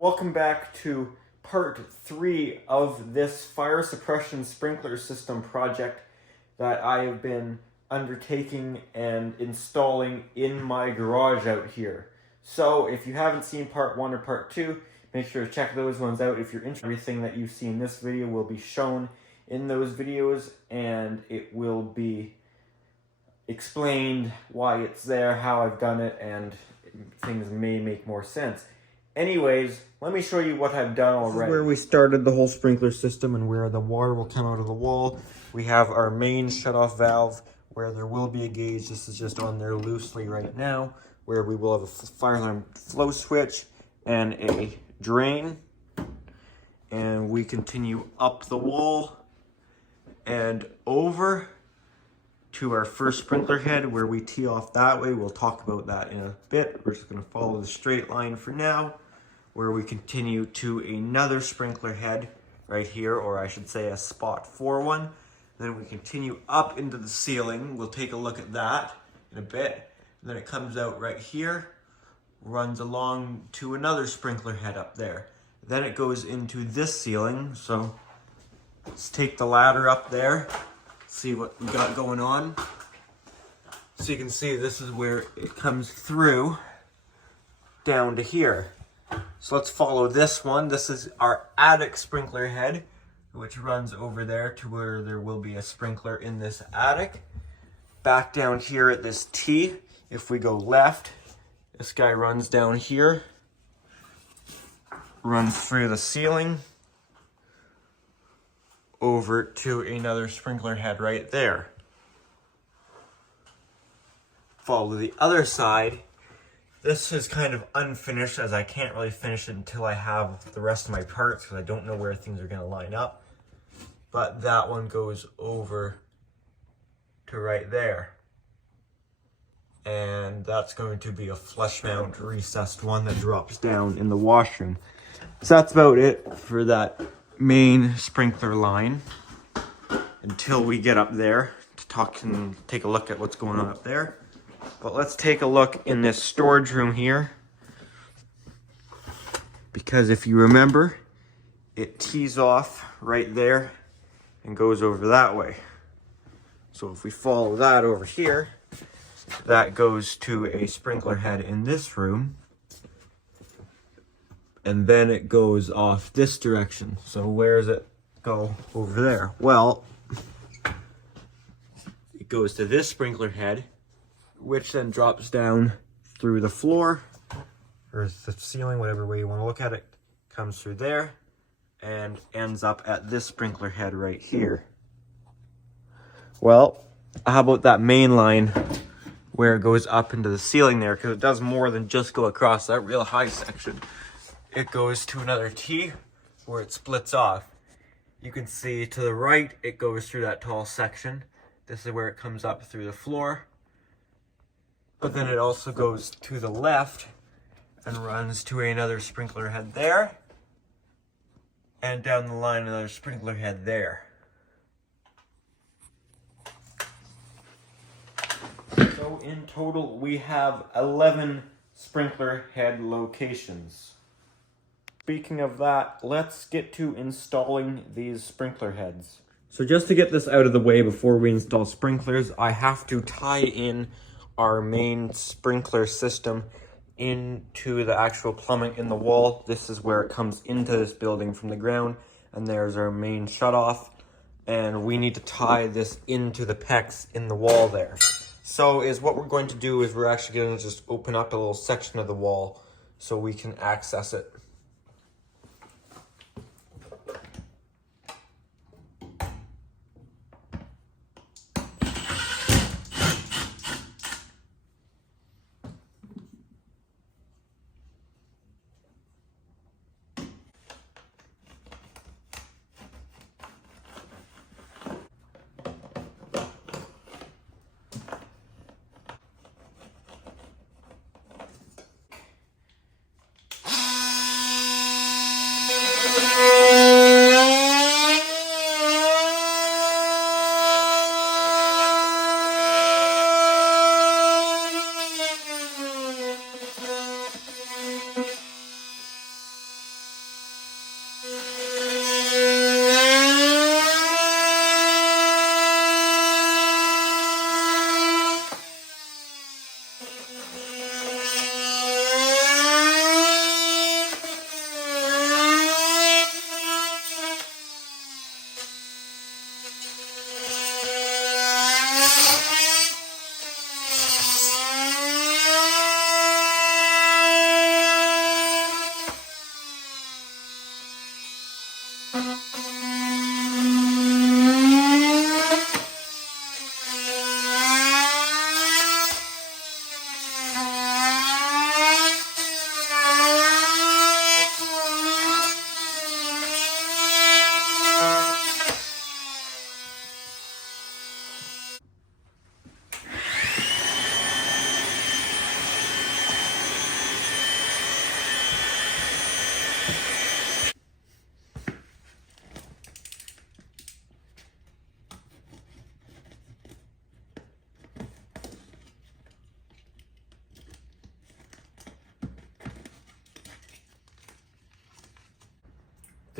Welcome back to part 3 of this fire suppression sprinkler system project that I have been undertaking and installing in my garage out here. So if you haven't seen part 1 or part 2, make sure to check those ones out. If you're interested, everything that you see in this video will be shown in those videos, and it will be explained why it's there, how I've done it, and things may make more sense. Anyways, let me show you what I've done already. This is where we started the whole sprinkler system and where the water will come out of the wall. We have our main shutoff valve where there will be a gauge. This is just on there loosely right now, where we will have a fire alarm flow switch and a drain. And we continue up the wall and over to our first sprinkler head where we tee off that way. We'll talk about that in a bit. We're just going to follow the straight line for now, where we continue to another sprinkler head right here, or I should say a spot for one. Then we continue up into the ceiling. We'll take a look at that in a bit. And then it comes out right here, runs along to another sprinkler head up there. Then it goes into this ceiling. So let's take the ladder up there, see what we got going on. So you can see this is where it comes through down to here. So let's follow this one. This is our attic sprinkler head, which runs over there to where there will be a sprinkler in this attic. Back down here at this T, if we go left, this guy runs down here, runs through the ceiling, over to another sprinkler head right there. Follow the other side. This is kind of unfinished, as I can't really finish it until I have the rest of my parts, because I don't know where things are going to line up. But that one goes over to right there. And that's going to be a flush mount recessed one that drops down in the washroom. So that's about it for that main sprinkler line until we get up there to talk and take a look at what's going on up there. But let's take a look in this storage room here, because if you remember, it tees off right there and goes over that way. So if we follow that over here, that goes to a sprinkler head in this room, and then it goes off this direction. So where does it go over there? Well, it goes to this sprinkler head, which then drops down through the floor, or the ceiling, whatever way you want to look at it, comes through there, and ends up at this sprinkler head right here. Well, how about that main line where it goes up into the ceiling there, because it does more than just go across that real high section. It goes to another T where it splits off. You can see to the right, it goes through that tall section. This is where it comes up through the floor. But then it also goes to the left and runs to another sprinkler head there. And down the line, another sprinkler head there. So in total, we have 11 sprinkler head locations. Speaking of that, let's get to installing these sprinkler heads. So just to get this out of the way before we install sprinklers, I have to tie in our main sprinkler system into the actual plumbing in the wall. This is where it comes into this building from the ground, and there's our main shutoff, and we need to tie this into the PEX in the wall there. So what we're going to do is we're actually going to just open up a little section of the wall so we can access it.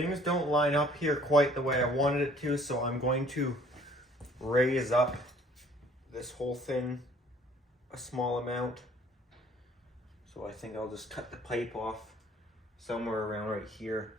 Things don't line up here quite the way I wanted it to, so I'm going to raise up this whole thing a small amount. So I think I'll just cut the pipe off somewhere around right here.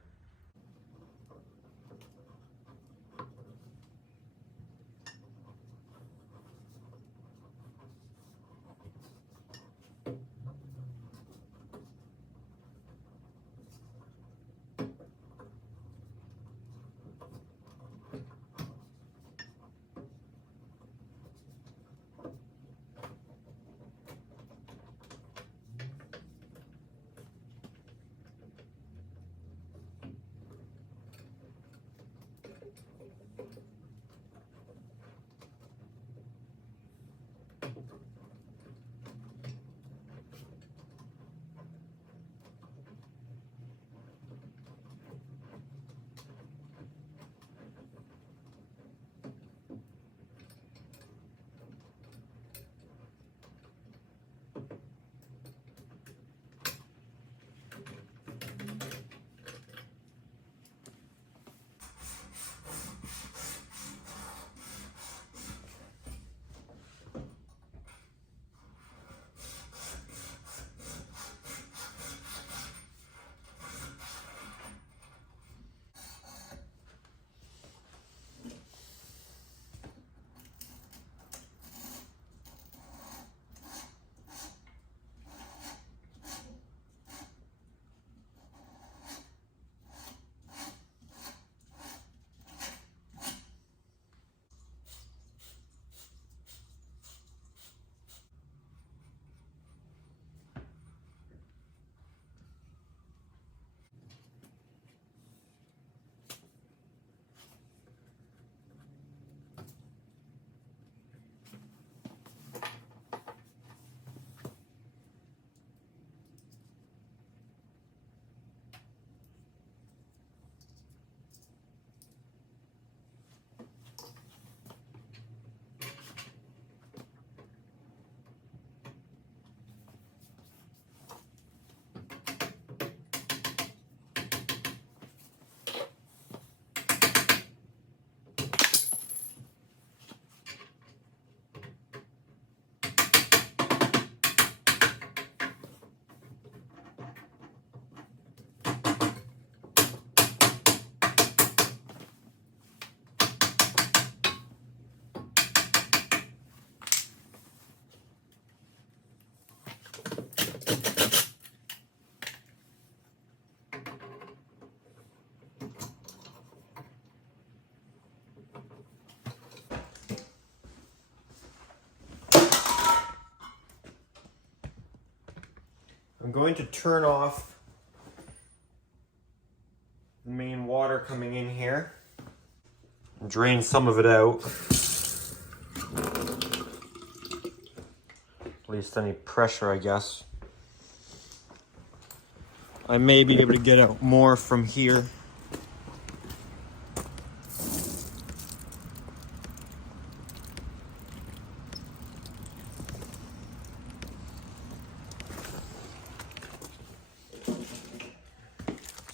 I'm going to turn off the main water coming in here and drain some of it out. At least any pressure, I guess. I may be able to get out more from here.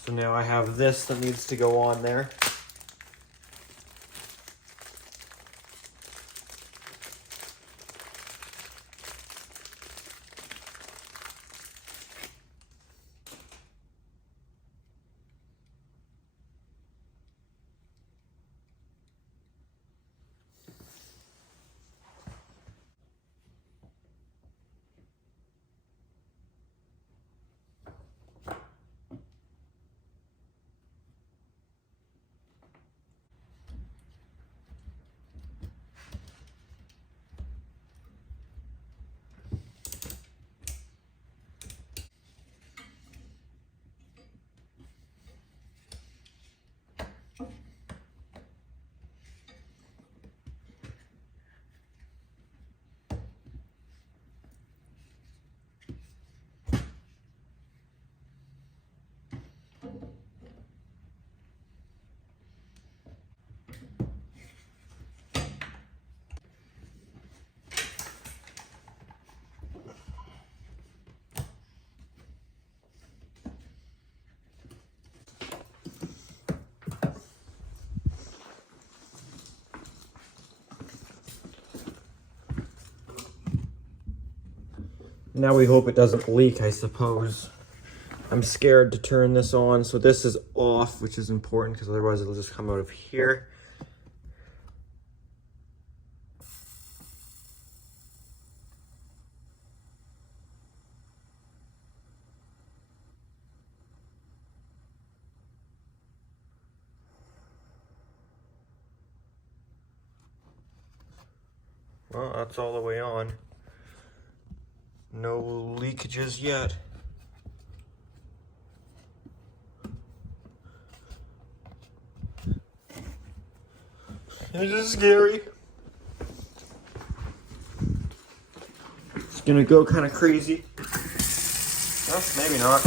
So now I have this that needs to go on there. Now we hope it doesn't leak, I suppose. I'm scared to turn this on, so this is off, which is important because otherwise it'll just come out of here. Well, that's all the way on. No leakages yet. This is scary. It's gonna go kind of crazy. Well, maybe not.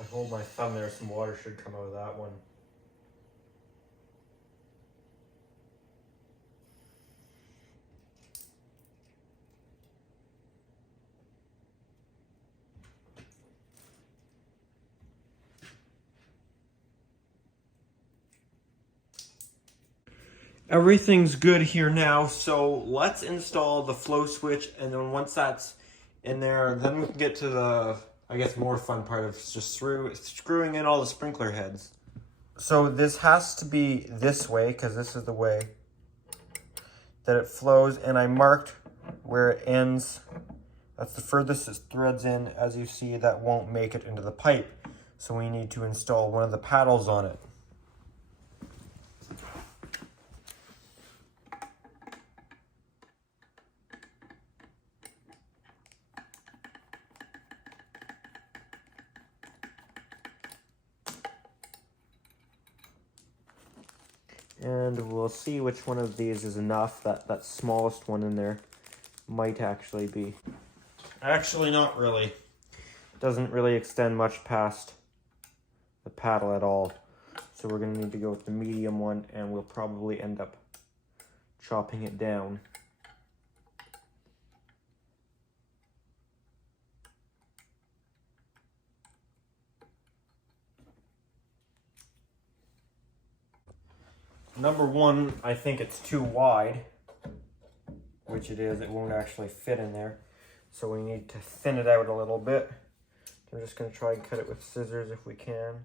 I hold my thumb there, some water should come out of that one. Everything's good here now, so let's install the flow switch, and then once that's in there, then we can get to the, I guess, more fun part of just screwing in all the sprinkler heads. So this has to be this way, because this is the way that it flows, and I marked where it ends. That's the furthest it threads in. As you see, that won't make it into the pipe, so we need to install one of the paddles on it. And we'll see which one of these is enough. That smallest one in there might actually be. Actually, not really. Doesn't really extend much past the paddle at all. So we're going to need to go with the medium one, and we'll probably end up chopping it down. Number one, I think it's too wide, which it is. It won't actually fit in there. So we need to thin it out a little bit. I'm just going to try and cut it with scissors if we can.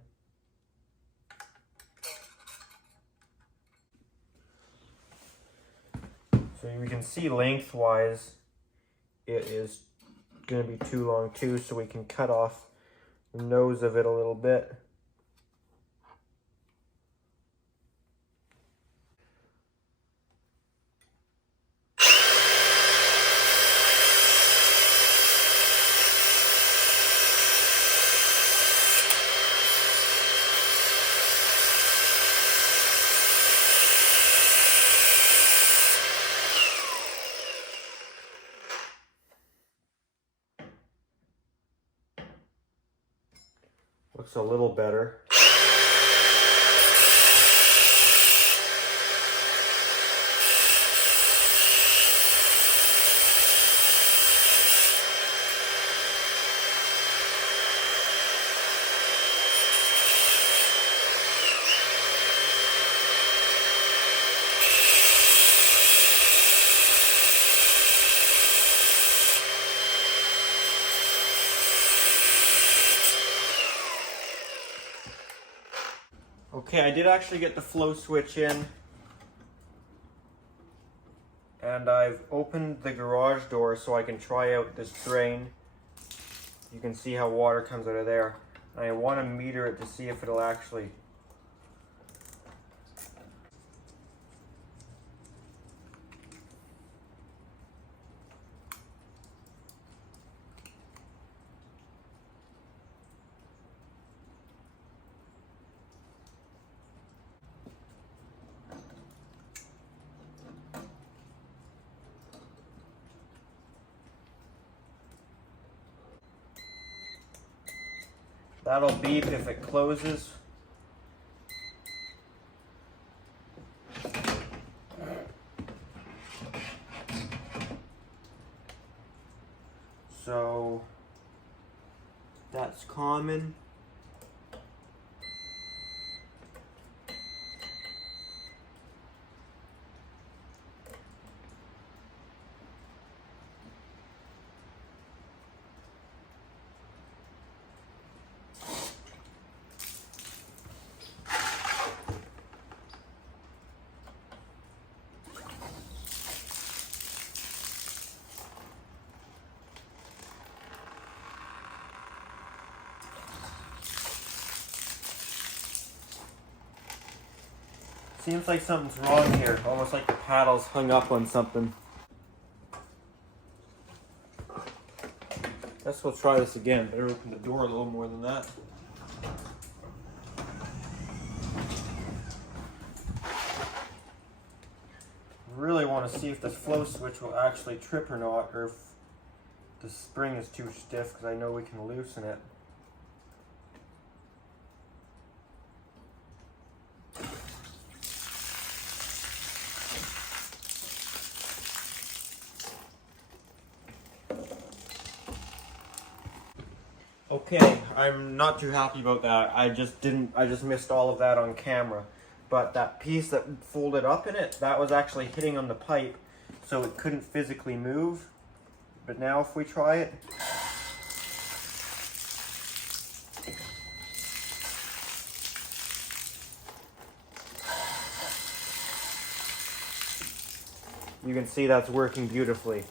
So we can see lengthwise it is going to be too long too, so we can cut off the nose of it a little bit. Looks a little better. Okay, I did actually get the flow switch in, and I've opened the garage door so I can try out this drain. You can see how water comes out of there. I want to meter it to see if it'll actually that'll beep if it closes. So that's common. Seems like something's wrong here, almost like the paddle's hung up on something. Guess we'll try this again. Better open the door a little more than that. Really want to see if this flow switch will actually trip or not, or if the spring is too stiff, because I know we can loosen it. Okay, I'm not too happy about that. I just missed all of that on camera. But that piece that folded up in it, that was actually hitting on the pipe, so it couldn't physically move. But now if we try it, you can see that's working beautifully.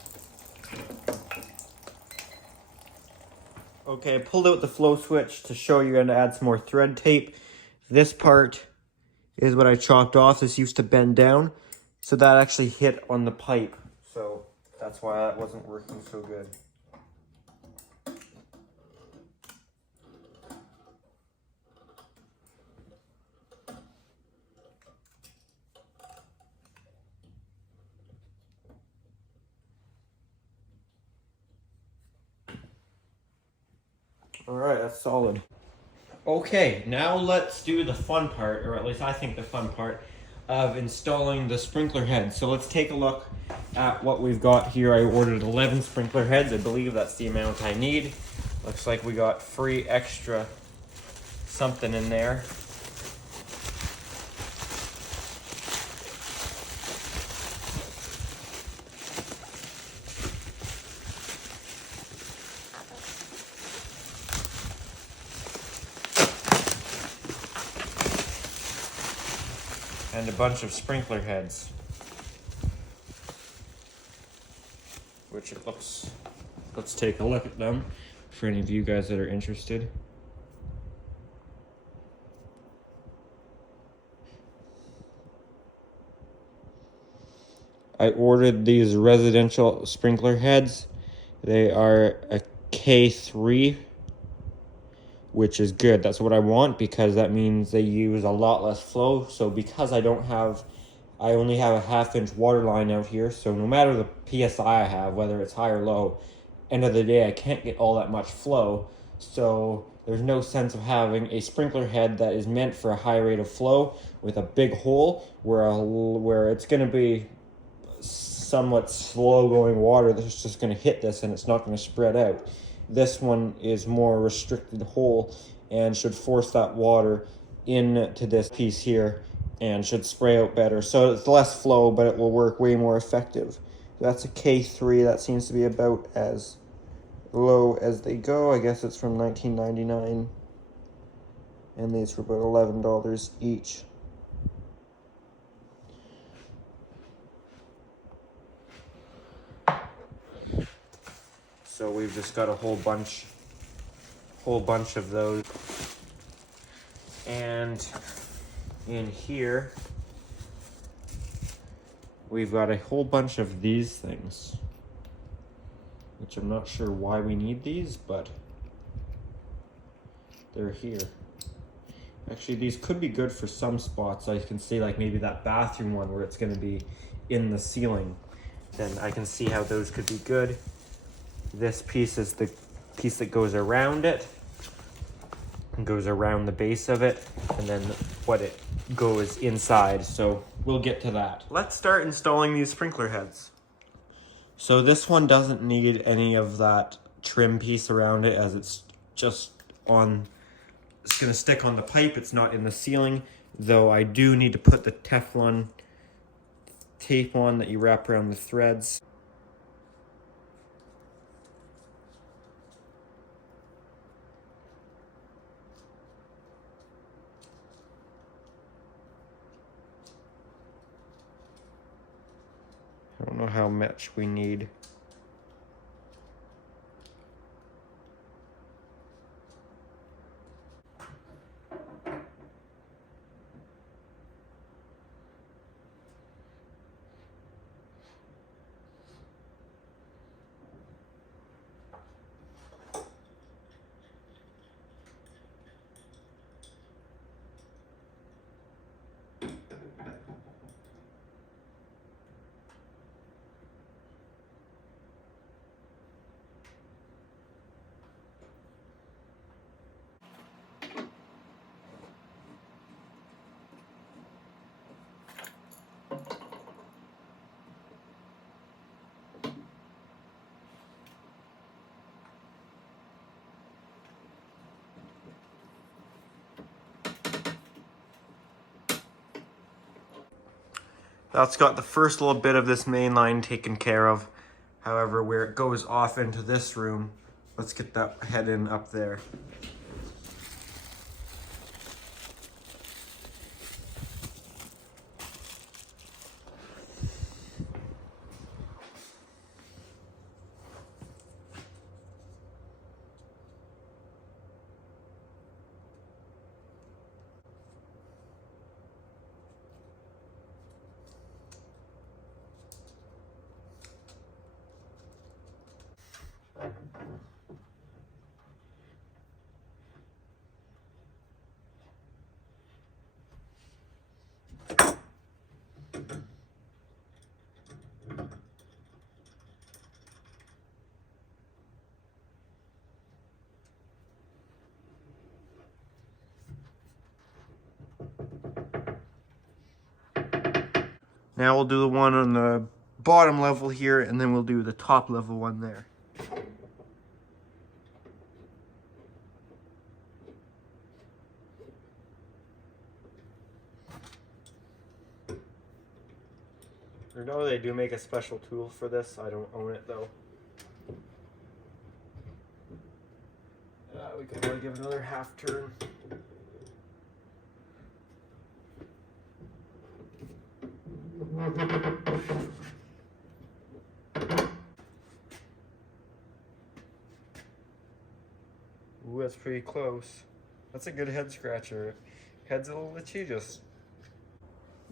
Okay, I pulled out the flow switch to show you and to add some more thread tape. This part is what I chopped off. This used to bend down, so that actually hit on the pipe. So that's why that wasn't working so good. All right, that's solid. Okay, now let's do the fun part, or at least I think the fun part, of installing the sprinkler heads. So let's take a look at what we've got here. I ordered 11 sprinkler heads. I believe that's the amount I need. Looks like we got free extra something in there. And a bunch of sprinkler heads, which it looks, let's take a look at them for any of you guys that are interested. I ordered these residential sprinkler heads. They are a K3, which is good. That's what I want because that means they use a lot less flow. So because I only have a 1/2 inch water line out here, so no matter the PSI I have, whether it's high or low, end of the day I can't get all that much flow. So there's no sense of having a sprinkler head that is meant for a high rate of flow with a big hole where it's going to be somewhat slow going water that's just going to hit this and it's not going to spread out. This one is more restricted hole and should force that water into this piece here and should spray out better. So it's less flow, but it will work way more effective. That's a K3. That seems to be about as low as they go. I guess it's from 1999, and these were about $11 each. So we've just got a whole bunch of those. And in here, we've got a whole bunch of these things, which I'm not sure why we need these, but they're here. Actually, these could be good for some spots. I can see like maybe that bathroom one where it's going to be in the ceiling. Then I can see how those could be good. This piece is the piece that goes around it, and goes around the base of it, and then what it goes inside. So we'll get to that. Let's start installing these sprinkler heads. So this one doesn't need any of that trim piece around it, as it's just on, it's gonna stick on the pipe. It's not in the ceiling, though I do need to put the Teflon tape on that you wrap around the threads. I don't know how much we need. That's got the first little bit of this main line taken care of. However, where it goes off into this room, let's get that head in up there. Now we'll do the one on the bottom level here, and then we'll do the top level one there. I know they do make a special tool for this. I don't own it though. We could probably give it another half turn. Ooh, that's pretty close. That's a good head scratcher. Head's a little itchy, just.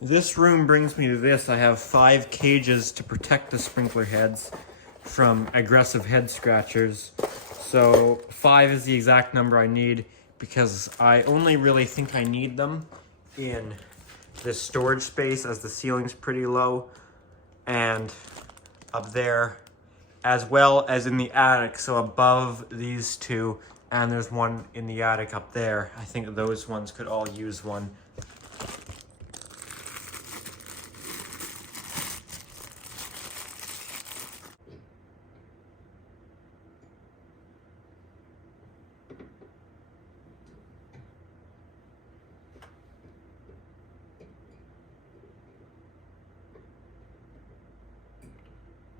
This room brings me to this. I have 5 cages to protect the sprinkler heads from aggressive head scratchers. So 5 is the exact number I need because I only really think I need them in this storage space as the ceiling's pretty low and up there, as well as in the attic. So above these 2, and there's one in the attic up there. I think those ones could all use one.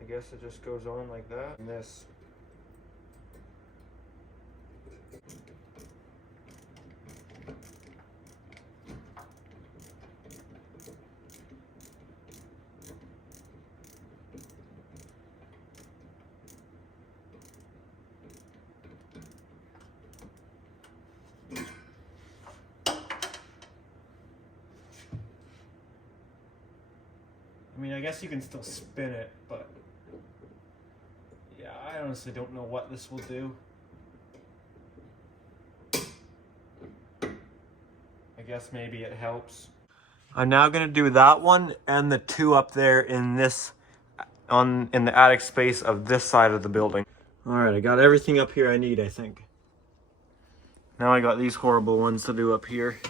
I guess it just goes on like that. And this. I mean, I guess you can still spin it, but yeah, I honestly don't know what this will do. I guess maybe it helps. I'm now gonna do that one and the 2 up there in this, in the attic space of this side of the building. All right, I got everything up here I need, I think. Now I got these horrible ones to do up here.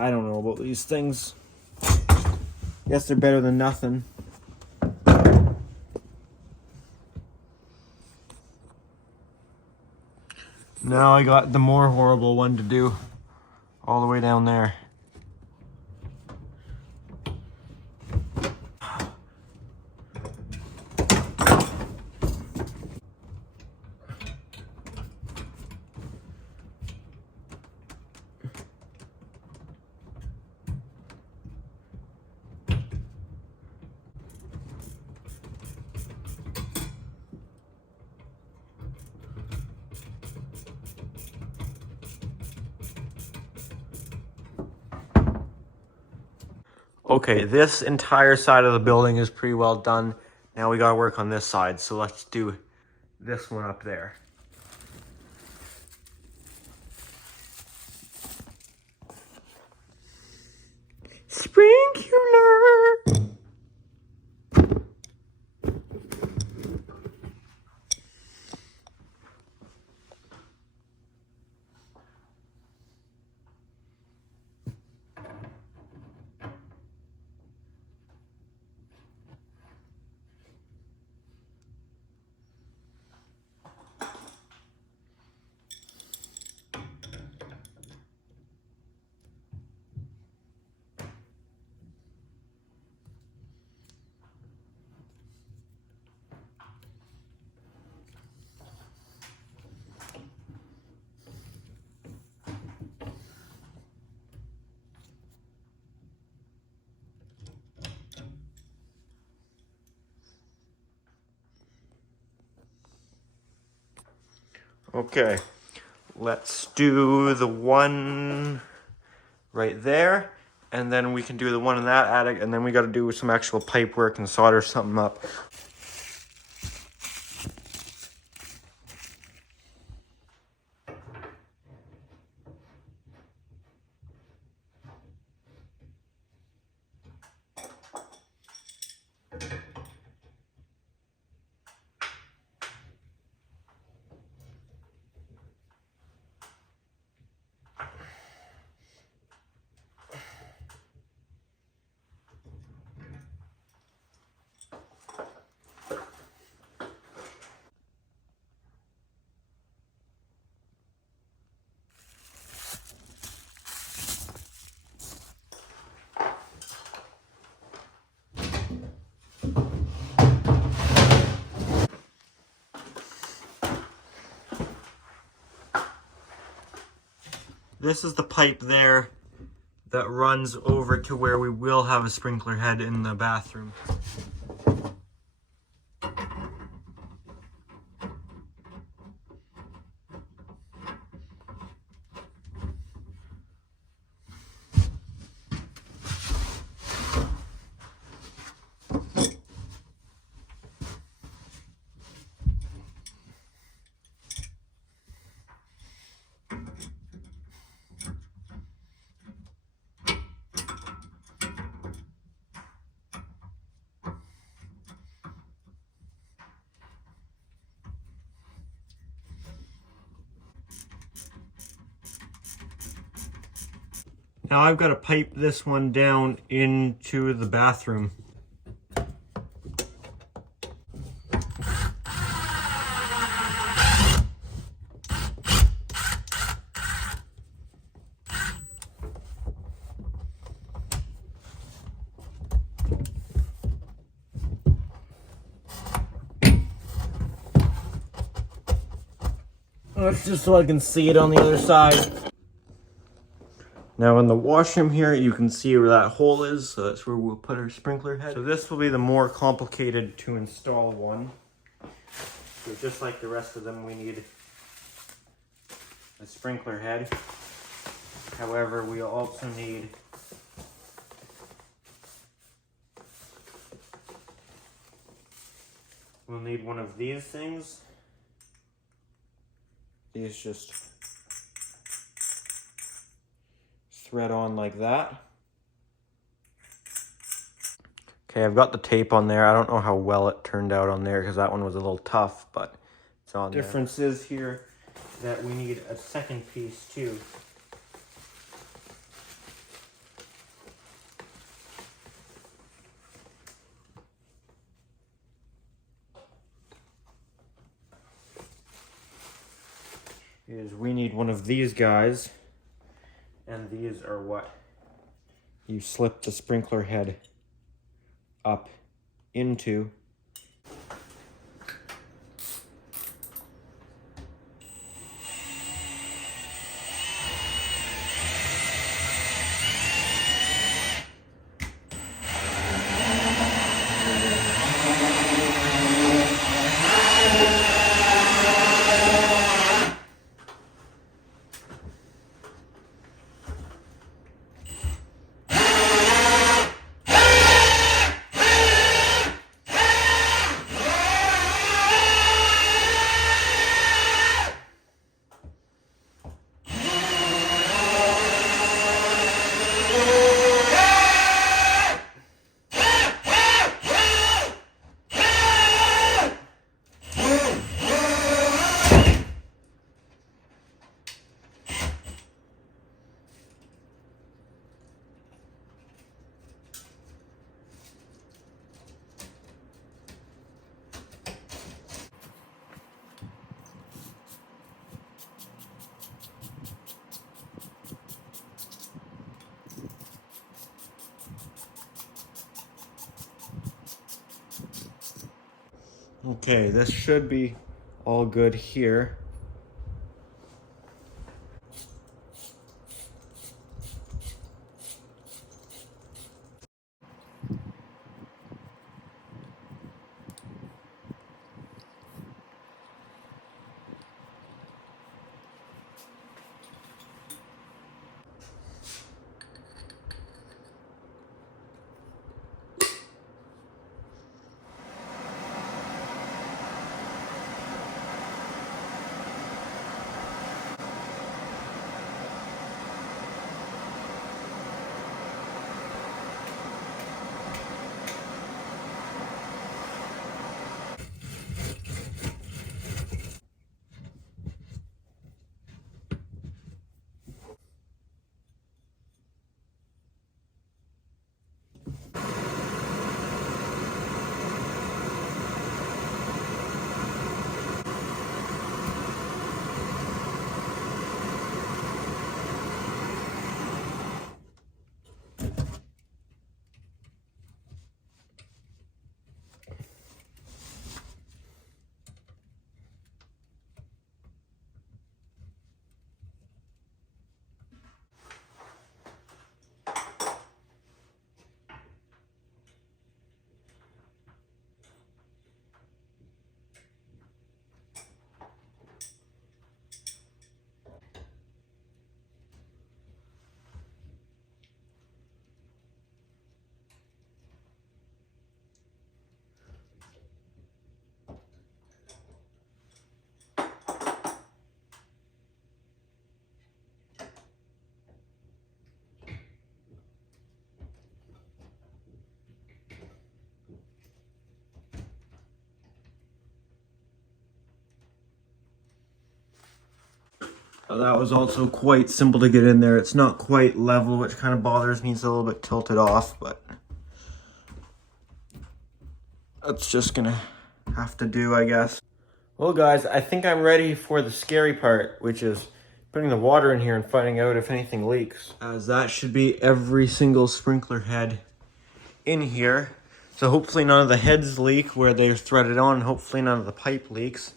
I don't know about these things. Guess they're better than nothing. Now I got the more horrible one to do all the way down there. Okay, this entire side of the building is pretty well done. Now we gotta work on this side, so let's do this one up there. Sprinkler! Okay, let's do the one right there, and then we can do the one in that attic, and then we got to do some actual pipe work and solder something up. This is the pipe there that runs over to where we will have a sprinkler head in the bathroom. Now I've got to pipe this one down into the bathroom. That's just so I can see it on the other side. Now in the washroom here, you can see where that hole is, so that's where we'll put our sprinkler head. So this will be the more complicated to install one. So just like the rest of them, we need a sprinkler head. However, we also need we'll need one of these things. These just thread on like that. Okay, I've got the tape on there. I don't know how well it turned out on there because that one was a little tough, but it's on there. Difference is here that we need a second piece too. Is we need one of these guys, and these are what you slip the sprinkler head up into. Okay, this should be all good here. That was also quite simple to get in there. It's not quite level, which kind of bothers me. It's a little bit tilted off, but that's just gonna have to do, I guess. Well, guys, I think I'm ready for the scary part, which is putting the water in here and finding out if anything leaks. As that should be every single sprinkler head in here. So hopefully none of the heads leak where they're threaded on. Hopefully none of the pipe leaks.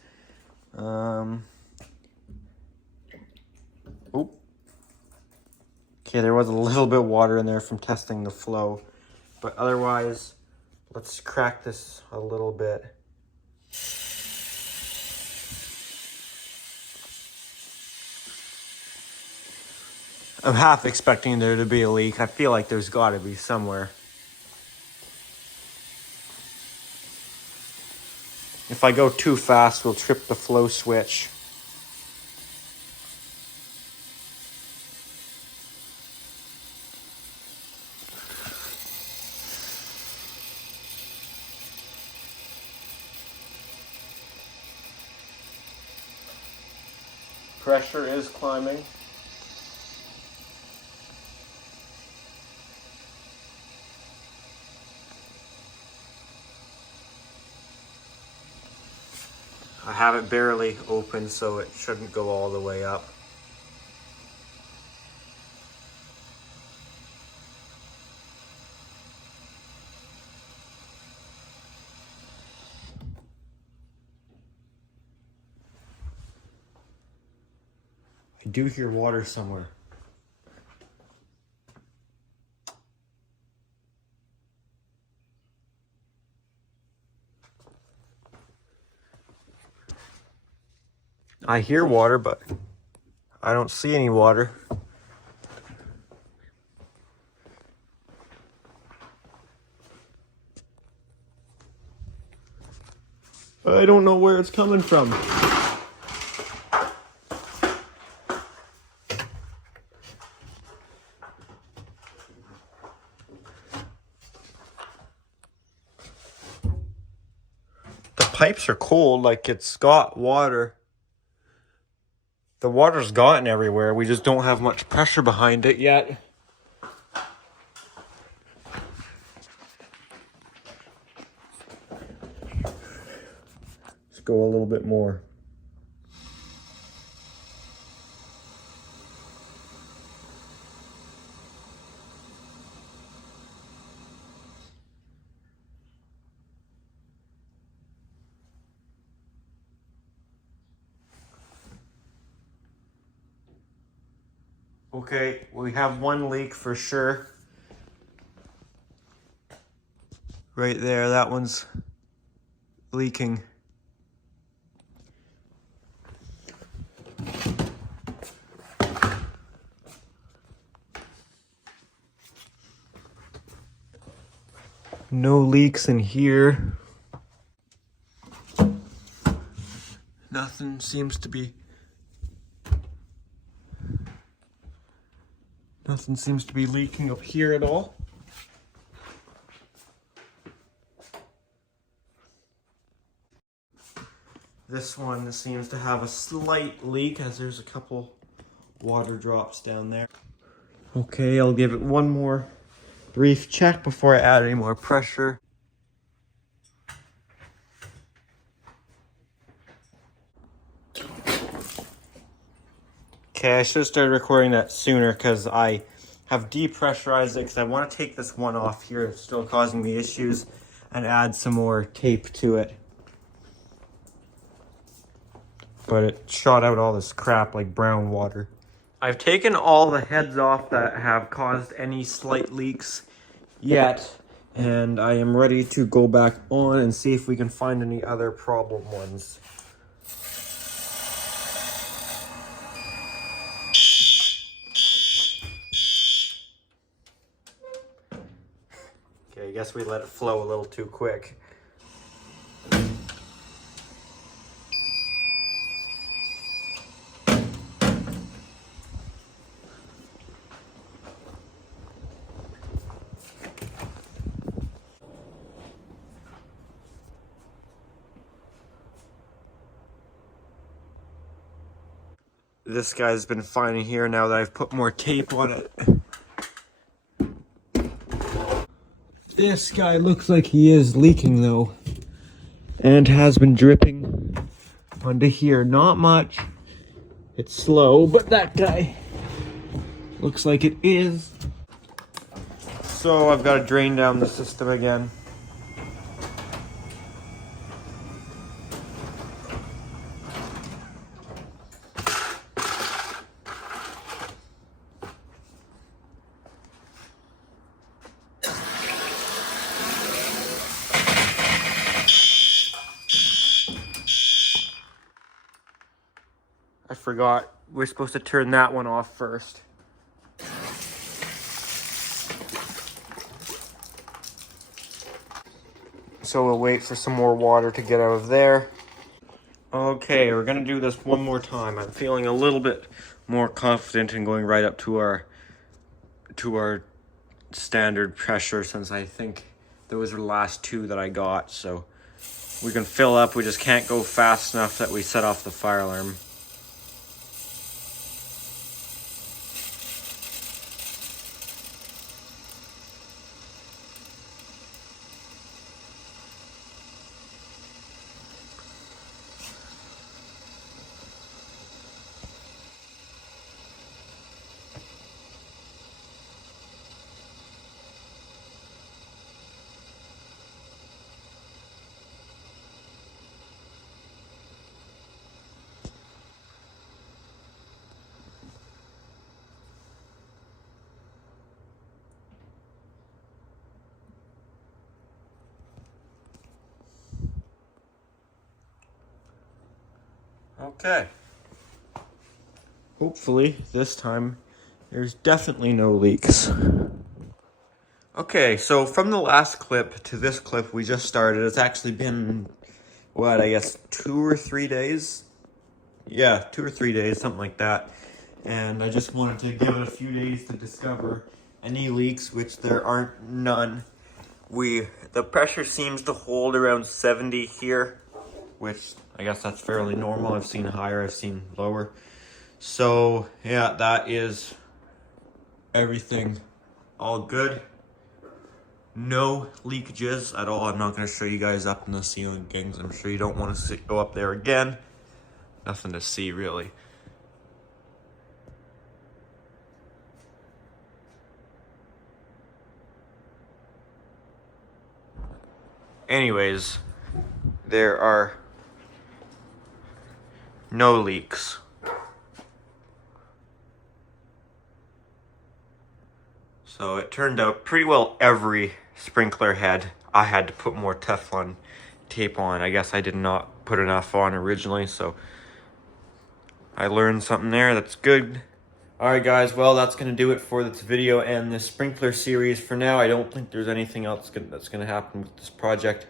Okay, there was a little bit of water in there from testing the flow. But otherwise, let's crack this a little bit. I'm half expecting there to be a leak. I feel like there's got to be somewhere. If I go too fast, we'll trip the flow switch. Pressure is climbing. I have it barely open, so it shouldn't go all the way up. I do hear water somewhere. I hear water, but I don't see any water. I don't know where it's coming from. The pipes are cold, like it's got water. The water's gotten everywhere. We just don't have much pressure behind it yet. Let's go a little bit more. Okay, we have one leak for sure. Right there, that one's leaking. No leaks in here. Nothing seems to be leaking up here at all. This one seems to have a slight leak as there's a couple water drops down there. Okay, I'll give it one more brief check before I add any more pressure. Okay, I should have started recording that sooner because I have depressurized it because I want to take this one off here. It's still causing me issues, and add some more tape to it. But it shot out all this crap like brown water. I've taken all the heads off that have caused any slight leaks yet, and I am ready to go back on and see if we can find any other problem ones. Okay, I guess we let it flow a little too quick. this guy's been fine in here now that I've put more tape on it. This guy looks like he is leaking though, and has been dripping onto here. Not much. It's slow, but that guy looks like it is. So I've got to drain down the system again. I forgot, we're supposed to turn that one off first. So we'll wait for some more water to get out of there. Okay, we're gonna do this one more time. I'm feeling a little bit more confident in going right up to our standard pressure, since I think those were the last two that I got. So we can fill up, we just can't go fast enough that we set off the fire alarm. Okay. Hopefully this time there's definitely no leaks. Okay, so from the last clip to this clip we just started, it's actually been, what, I guess 2 or 3 days? Yeah, 2 or 3 days, something like that. And I just wanted to give it a few days to discover any leaks, which there aren't none. The pressure seems to hold around 70 here, which I guess that's fairly normal. I've seen higher, I've seen lower. So yeah, that is everything all good. No leakages at all. I'm not going to show you guys up in the ceiling, gangs. I'm sure you don't want to go up there again. Nothing to see really. Anyways, there are no leaks. So it turned out pretty well every sprinkler head I had to put more Teflon tape on. I guess I did not put enough on originally, so I learned something there. That's good. Alright guys, well that's going to do it for this video and this sprinkler series for now. I don't think there's anything else that's going to happen with this project.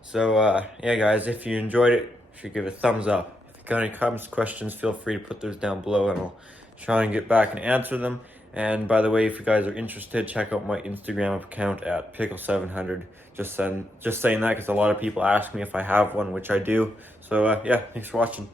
So yeah guys, if you enjoyed it, you should give it a thumbs up. If you got any comments, questions, feel free to put those down below and I'll try and get back and answer them. And by the way, if you guys are interested, check out my Instagram account at Pickle700. Just saying that because a lot of people ask me if I have one, which I do. So yeah, thanks for watching.